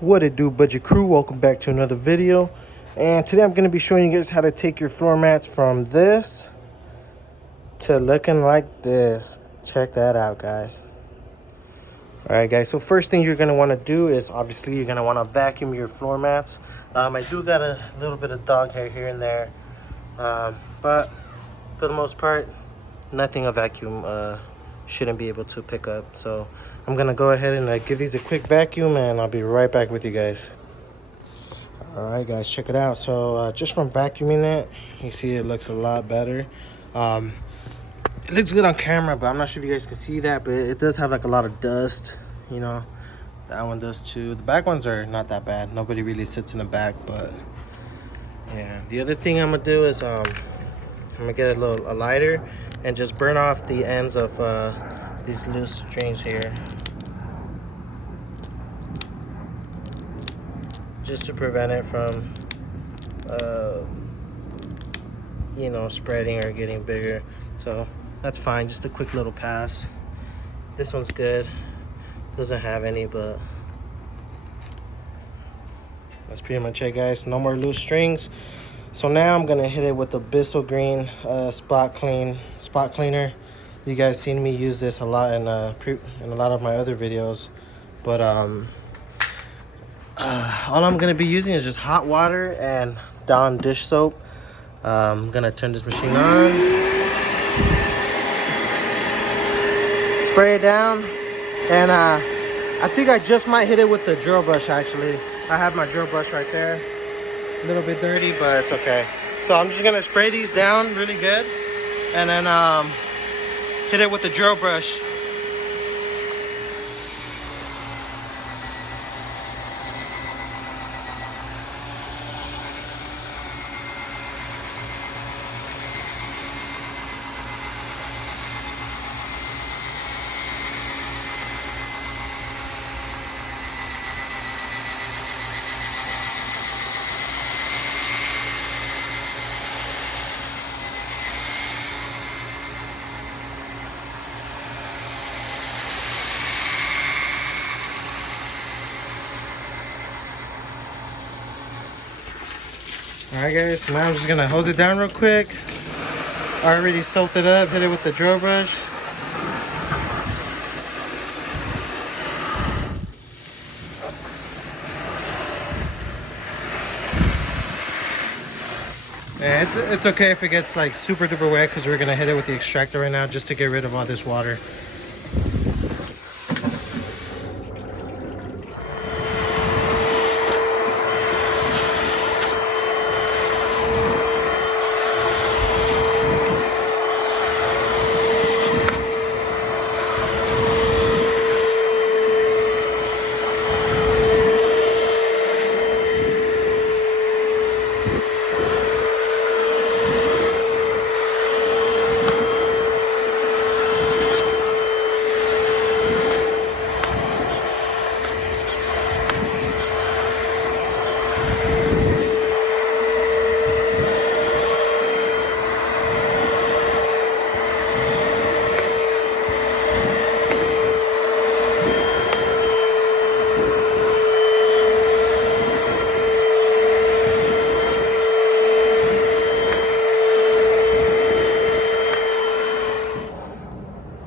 What it do, budget crew? Welcome back to another video. And today I'm going to be showing you guys how to take your floor mats from this to looking like this. Check that out, guys. Alright guys, so first thing you're going to want to do is obviously you're going to want to vacuum your floor mats. I do got a little bit of dog hair here and there, but for the most part nothing a vacuum shouldn't be able to pick up. So I'm gonna go ahead and give these a quick vacuum, and I'll be right back with you guys. All right guys, check it out. So just from vacuuming it, you see it looks a lot better. It looks good on camera, but I'm not sure if you guys can see that, but it does have like a lot of dust, you know. That one does too. The back ones are not that bad. Nobody really sits in the back, but yeah. The other thing I'm gonna do is I'm gonna get a lighter and just burn off the ends of these loose strings here, just to prevent it from you know, spreading or getting bigger. So that's fine, just a quick little pass. This one's good, doesn't have any, but that's pretty much it, guys. No more loose strings. So now I'm gonna hit it with the Bissell Green spot cleaner. You guys seen me use this a lot in a lot of my other videos, but all I'm gonna be using is just hot water and Dawn dish soap. I'm gonna turn this machine on, spray it down, and I think I just might hit it with the drill brush. Actually, I have my drill brush right there. A little bit dirty, but it's okay. So I'm just gonna spray these down really good, and then hit it with the drill brush. Alright guys, so now I'm just gonna hose it down real quick. I already soaked it up, hit it with the drill brush. And it's okay if it gets like super duper wet, because we're gonna hit it with the extractor right now just to get rid of all this water.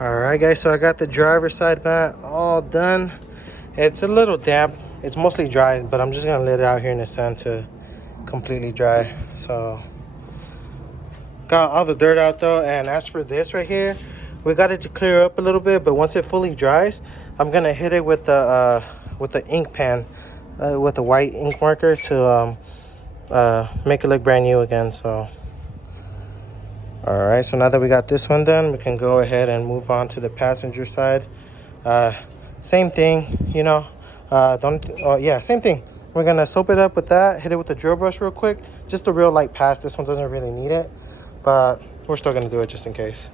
Alright guys, so I got the driver's side mat all done. It's a little damp. It's mostly dry, but I'm just gonna let it out here in the sun to completely dry. So got all the dirt out though. And as for this right here, we got it to clear up a little bit, but once it fully dries, I'm gonna hit it with the ink pen, with the white ink marker to make it look brand new again. So alright, so now that we got this one done, we can go ahead and move on to the passenger side. Same thing, you know. Yeah, same thing. We're gonna soap it up with that, hit it with the drill brush real quick, just a real light pass. This one doesn't really need it, but we're still gonna do it just in case.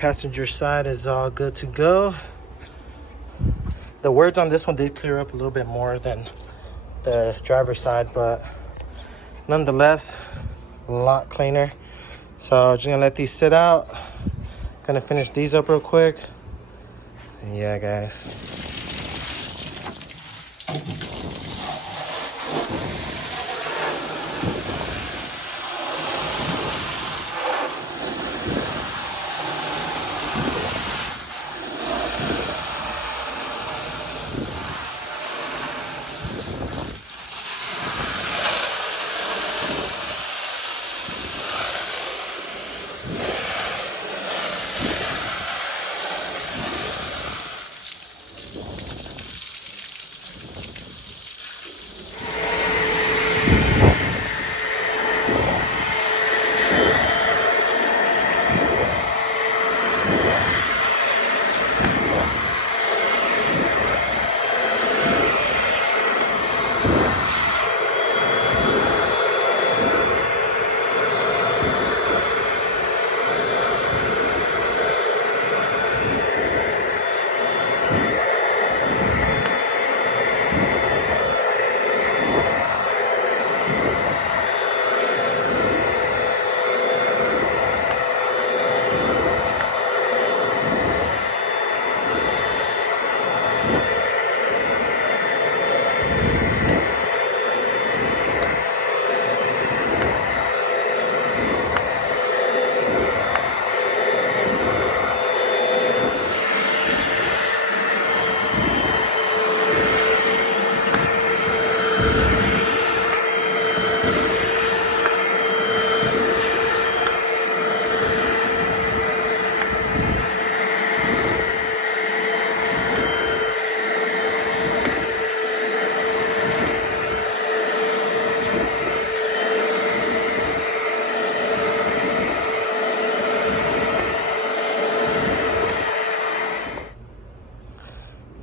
passenger side is all good to go. The words on this one did clear up a little bit more than the driver's side, but nonetheless, a lot cleaner. So just gonna let these sit out. Gonna finish these up real quick. And yeah, guys.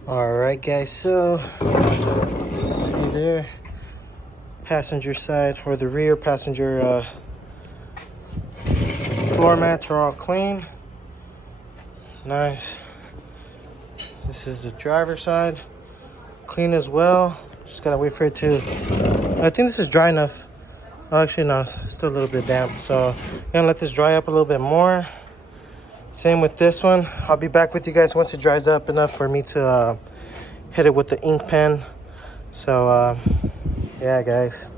All right, guys, so see there, passenger side or the rear passenger floor mats are all clean. Nice. This is the driver's side, clean as well. Just gotta wait for it to, I think this is dry enough. Oh, actually no, it's still a little bit damp, so I'm gonna let this dry up a little bit more. Same with this one. I'll be back with you guys once it dries up enough for me to hit it with the ink pen. So yeah, guys,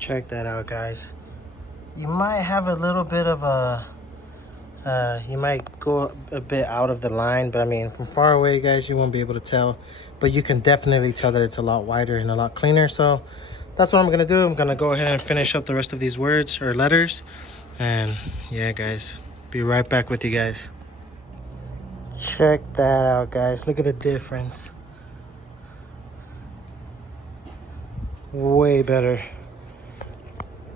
check that out, guys. You might have a little bit of a you might go a bit out of the line, but I mean, from far away, guys, you won't be able to tell, but you can definitely tell that it's a lot wider and a lot cleaner. So that's what I'm gonna do. I'm gonna go ahead and finish up the rest of these words or letters, and yeah, guys, be right back with you guys. Check that out, guys. Look at the difference. Way better.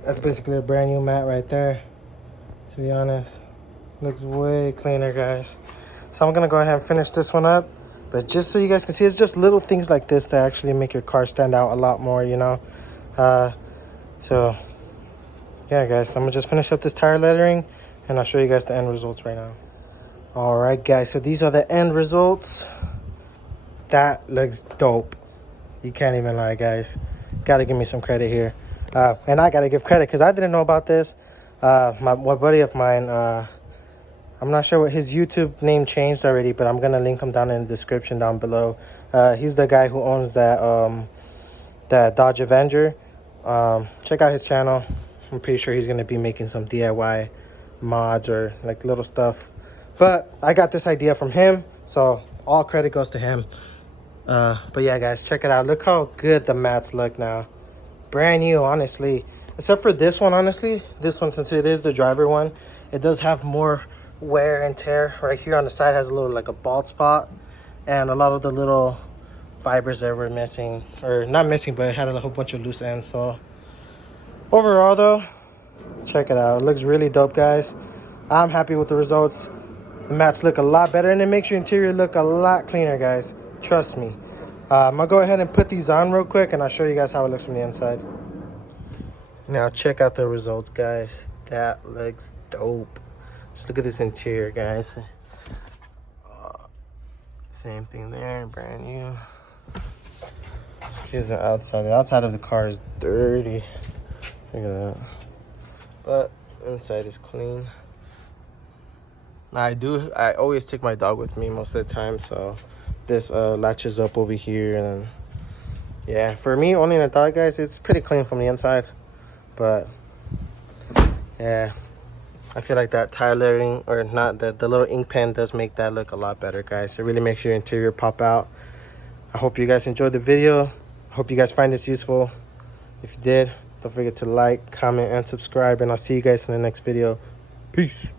That's basically a brand new mat right there, to be honest. Looks way cleaner, guys. So I'm gonna go ahead and finish this one up, but just so you guys can see, it's just little things like this that actually make your car stand out a lot more, you know. So yeah, guys, I'm gonna just finish up this tire lettering and I'll show you guys the end results right now. All right, guys, so these are the end results. That looks dope. You can't even lie, guys. Gotta give me some credit here. And I gotta give credit because I didn't know about this. One buddy of mine, I'm not sure what his YouTube name changed already, but I'm gonna link him down in the description down below. He's the guy who owns that Dodge Avenger. Check out his channel. I'm pretty sure he's gonna be making some DIY mods or like little stuff. But I got this idea from him, so all credit goes to him. But yeah, guys, check it out. Look how good the mats look now. Brand new, honestly. Except for this one, honestly. This one, since it is the driver one, it does have more wear and tear. Right here on the side has a little like a bald spot. And a lot of the little fibers that were missing. Or not missing, but it had a whole bunch of loose ends. So overall though, check it out. It looks really dope, guys. I'm happy with the results. The mats look a lot better and it makes your interior look a lot cleaner, guys. Trust me. I'm gonna go ahead and put these on real quick and I'll show you guys how it looks from the inside. Now check out the results, guys. That looks dope. Just look at this interior, guys. Same thing there, brand new. Excuse the outside. The outside of the car is dirty. Look at that. But inside is clean. Now I always take my dog with me most of the time, so this latches up over here, and then, yeah, for me owning a dog, guys, it's pretty clean from the inside. But yeah, I feel like that tire layering, or not, the little ink pen does make that look a lot better, guys. It really makes your interior pop out. I hope you guys enjoyed the video. I hope you guys find this useful. If you did, don't forget to like, comment, and subscribe, and I'll see you guys in the next video. Peace.